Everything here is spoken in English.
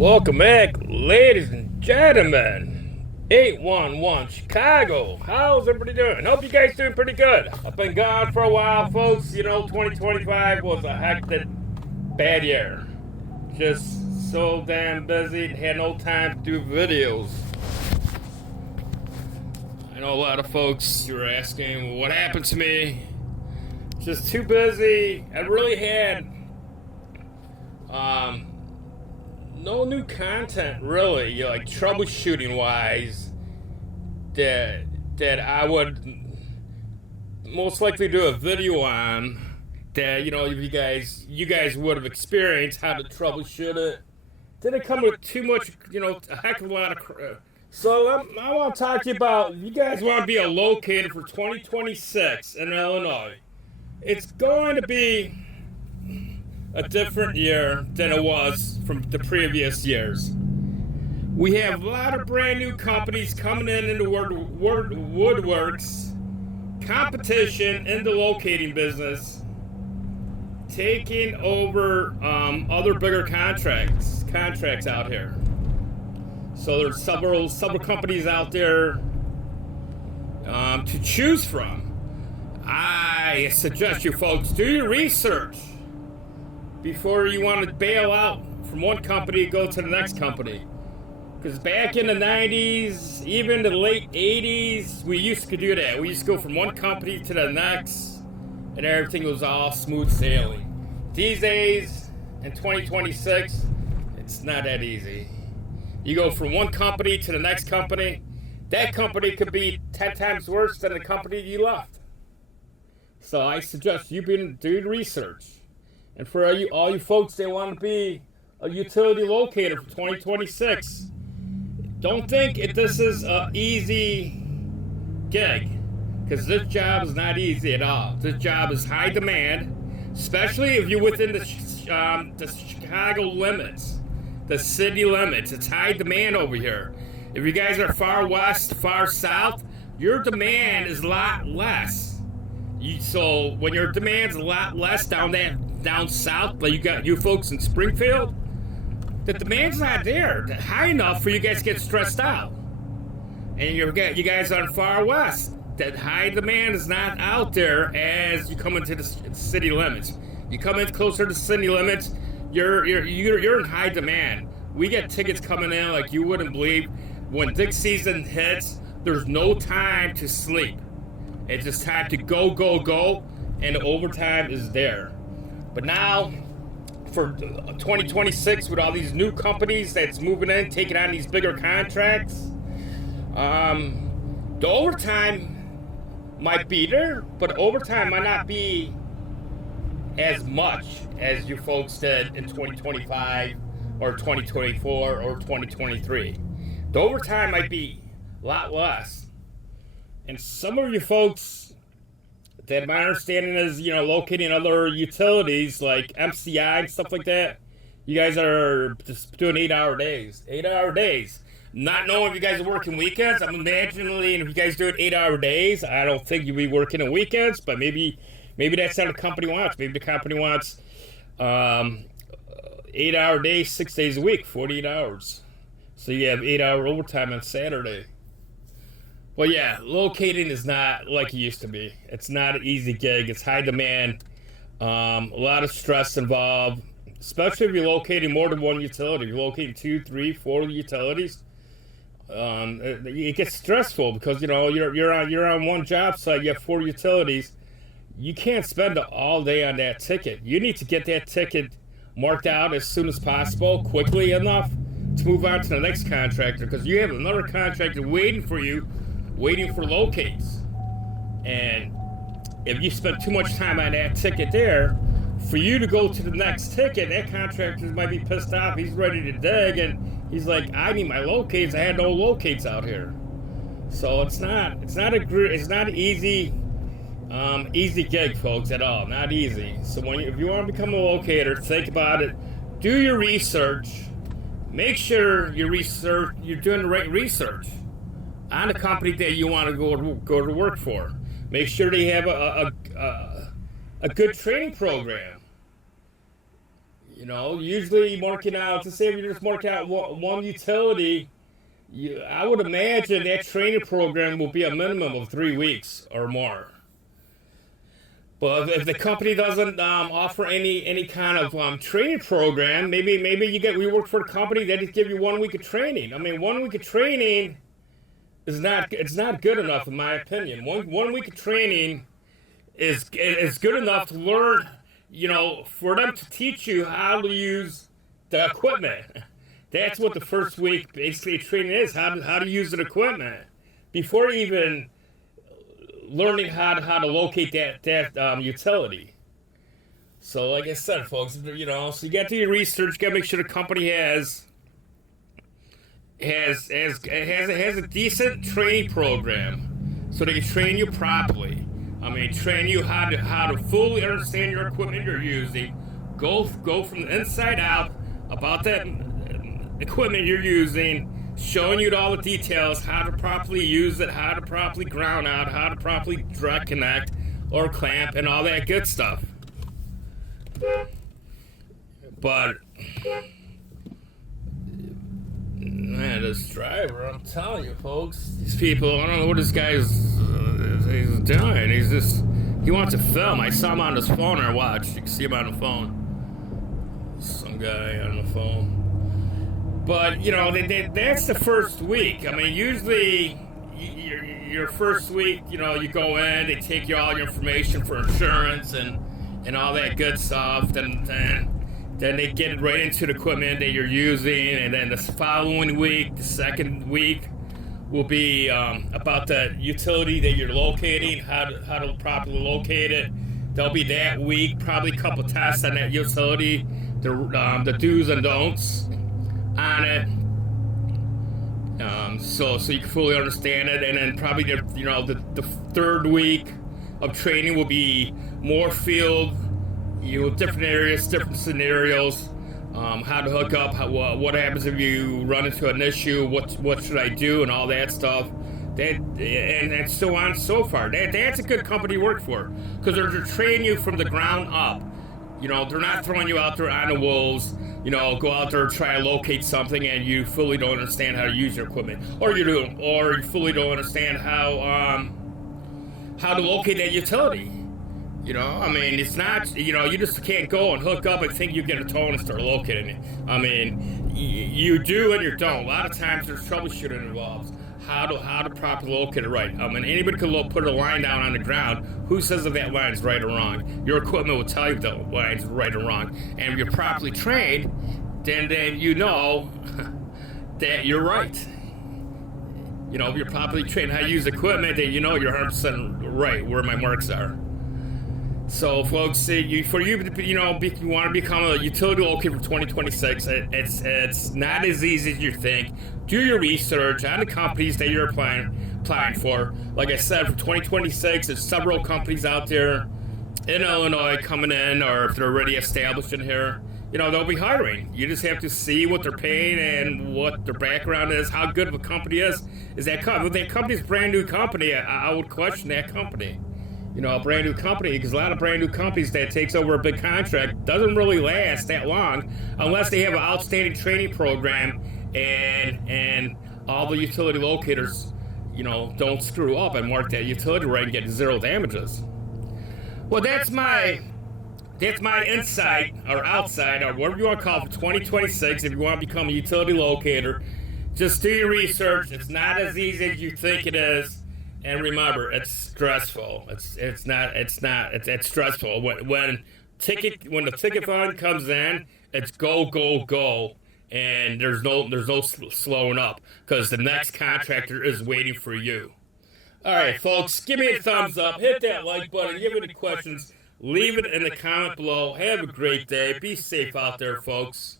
Welcome back, ladies and gentlemen. 811 Chicago. How's everybody doing? Hope you guys doing pretty good. I've been gone for a while, folks. 2025 was a hectic, bad year. Just so damn busy, had no time to do videos. I know a lot of folks you were asking what happened to me. Just too busy. I really had no new content really, like troubleshooting wise, that I would most likely do a video on. That if you guys would have experienced how to troubleshoot it. Didn't come with too much, a heck of a lot of. So I want to talk to you about. If you guys want to be a locator for 2026 in Illinois, it's going to be a different year than it was from the previous years. We have a lot of brand new companies coming in the woodworks, competition in the locating business, taking over other bigger contracts out here. So there's several companies out there to choose from. I suggest you folks do your research before you want to bail out from one company and go to the next company. Because back in the 90s, even the late 80s, we used to do that. We used to go from one company to the next, and everything was all smooth sailing. These days, in 2026, it's not that easy. You go from one company to the next company, that company could be 10 times worse than the company you left. So I suggest you do the research. And for all you folks that want to be a utility locator for 2026, don't think this is an easy gig, because this job is not easy at all. This job is high demand, especially if you're within the Chicago limits, the city limits. It's high demand over here. If you guys are far west, far south, your demand is a lot less. So when your demand's a lot less down south, like you got you folks in Springfield, the demand's not there high enough for you guys to get stressed out. And you guys are far west, that high demand is not out there as you come into the city limits. You come in closer to city limits, you're in high demand. We get tickets coming in like you wouldn't believe. When dig season hits, there's no time to sleep. It's just time to go, and the overtime is there. But now, for 2026, with all these new companies that's moving in, taking on these bigger contracts, the overtime might be there, but overtime might not be as much as you folks did in 2025 or 2024 or 2023. The overtime might be a lot less. And some of you folks, that my understanding is, locating other utilities like MCI and stuff like that, you guys are just doing 8-hour days. 8-hour days. Not knowing if you guys are working weekends. I'm imagining if you guys do it 8-hour days, I don't think you'll be working on weekends, but maybe that's not what the company wants. Maybe the company wants 8-hour days, 6 days a week, 48 hours. So you have 8-hour overtime on Saturday. Well, yeah, locating is not like it used to be. It's not an easy gig. It's high demand. A lot of stress involved, especially if you're locating more than one utility. If you're locating 2, 3, 4 utilities, it gets stressful because you're on one job site. You have 4 utilities. You can't spend all day on that ticket. You need to get that ticket marked out as soon as possible, quickly enough to move on to the next contractor, because you have another contractor waiting for you, waiting for locates. And if you spend too much time on that ticket there, for you to go to the next ticket, that contractor might be pissed off. He's ready to dig, and he's like, I need my locates. I had no locates out here. So it's not an easy gig, folks, at all. Not easy. So if you want to become a locator, think about it. Do your research. Make sure you're doing the right research on the company that you want to go to work for. Make sure they have a good training program. Usually marking out, to say if you're just marking out one utility, I would imagine that training program will be a minimum of 3 weeks or more. But if the company doesn't offer any kind of training program, maybe we work for a company that just give you 1 week of training. I mean, 1 week of training is not good enough in my opinion. One week of training is good enough to learn, for them to teach you how to use the equipment. That's what the first week basically training is, how to use the equipment before even learning how to locate that utility. So like I said, folks, so you got to do your research, got to make sure the company has a decent training program so they can train you properly. I mean, train you how to fully understand your equipment you're using. Go from the inside out about that equipment you're using, showing you all the details, how to properly use it, how to properly ground out, how to properly direct connect or clamp, and all that good stuff. But man, this driver, I'm telling you, folks, these people, I don't know what this guy is he's doing. He wants to film. I saw him on his phone, or I watched. You can see him on the phone. Some guy on the phone. But, that's the first week. I mean, usually your first week, you go in, they take you all your information for insurance and all that good stuff. Then they get right into the equipment that you're using, and then the following week, the second week, will be about the utility that you're locating, how to properly locate it. There'll be that week probably a couple tests on that utility, the do's and don'ts on it, so you can fully understand it. And then probably the third week of training will be more field. Different areas, different scenarios, how to hook up, what happens if you run into an issue, what should I do, and all that stuff. And so on and so far. That's a good company to work for, because they're training you from the ground up. They're not throwing you out there on the wolves, go out there and try to locate something and you fully don't understand how to use your equipment. Or you fully don't understand how to locate that utility. I mean, it's not, you just can't go and hook up and think you get a tone and start locating it. I mean, you do and you don't. A lot of times there's troubleshooting involved. How to properly locate it right. I mean, anybody could put a line down on the ground. Who says if that line's right or wrong? Your equipment will tell you if the line's right or wrong. And if you're properly trained, then you know that you're right. If you're properly trained how to use equipment, then you're 100% right where my marks are. So, folks, you want to become a utility locator for 2026. It's not as easy as you think. Do your research on the companies that you're applying for. Like I said, for 2026, there's several companies out there in Illinois coming in, or if they're already established in here, they'll be hiring. You just have to see what they're paying and what their background is, how good of a company is. If that company's a brand new company, I would question that company. A brand new company, because a lot of brand new companies that takes over a big contract doesn't really last that long unless they have an outstanding training program and all the utility locators, don't screw up and mark that utility right and get 0 damages. Well, that's my insight or outside or whatever you want to call it for 2026. If you want to become a utility locator, just do your research. It's not as easy as you think it is. And remember, it's stressful. It's stressful. When the ticket fund comes in, it's go, and there's no slowing up, because the next contractor is waiting for you. All right, folks, give me a thumbs up, hit that like button. If you have any questions, leave it in the comment below. Have a great day. Be safe out there, folks.